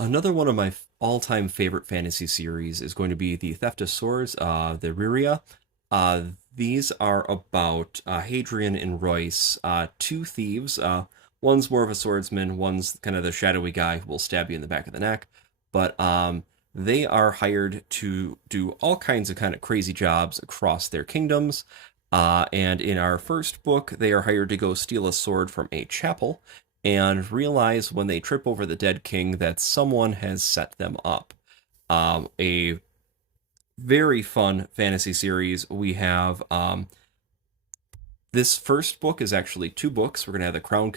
Another one of my all-time favorite fantasy series is going to be the Theft of Swords, the Riria. Uh, these are about Hadrian and Royce, two thieves. One's more of a swordsman, one's kind of the shadowy guy who will stab you in the back of the neck. But they are hired to do all kinds of kind of crazy jobs across their kingdoms. And in our first book, they are hired to go steal a sword from a chapel and realize when they trip over the dead king that someone has set them up. A very fun fantasy series. We have this first book is actually two books. We're going to have the Crown's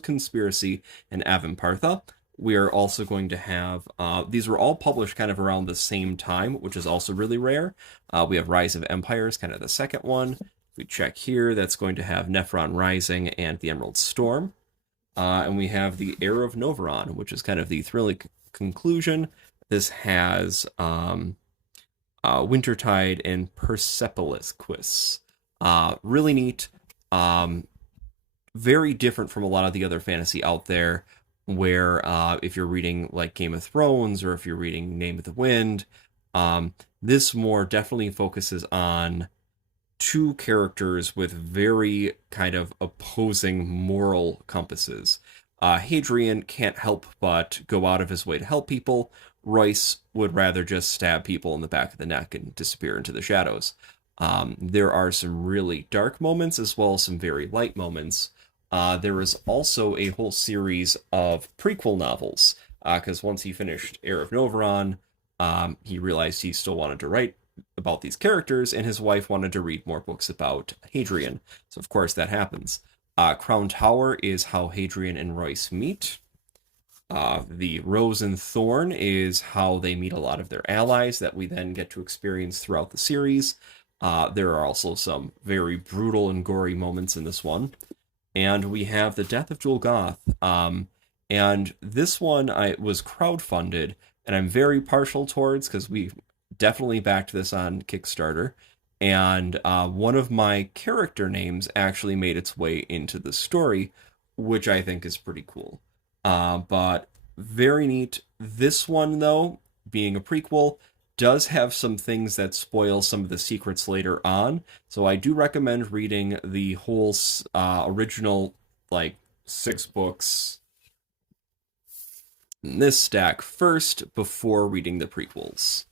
Conspiracy and Avampartha. We are also going to have, these were all published kind of around the same time, which is also really rare. We have Rise of Empires, kind of the second one. If we check here, that's going to have Nephron Rising and the Emerald Storm. And we have the Heir of Novaron, which is kind of the thrilling conclusion. This has Wintertide and Persepolis Quiz. Really neat. Very different from a lot of the other fantasy out there, where if you're reading like Game of Thrones or if you're reading Name of the Wind, this more definitely focuses on two characters with very kind of opposing moral compasses. Hadrian can't help but go out of his way to help people. Royce would rather just stab people in the back of the neck and disappear into the shadows. There are some really dark moments as well as some very light moments. There is also a whole series of prequel novels, because once he finished Heir of Novaron, he realized he still wanted to write about these characters, and his wife wanted to read more books about Hadrian. So, of course, that happens. Crown Tower is how Hadrian and Royce meet. The Rose and Thorn is how they meet a lot of their allies that we then get to experience throughout the series. There are also some very brutal and gory moments in this one. And we have The Death of Jul'Goth. And this one was crowdfunded, and I'm very partial towards because we definitely backed this on Kickstarter. And one of my character names actually made its way into the story, which I think is pretty cool. But very neat. This one, though, being a prequel, does have some things that spoil some of the secrets later on. So I do recommend reading the whole original, like, 6 books in this stack first before reading the prequels.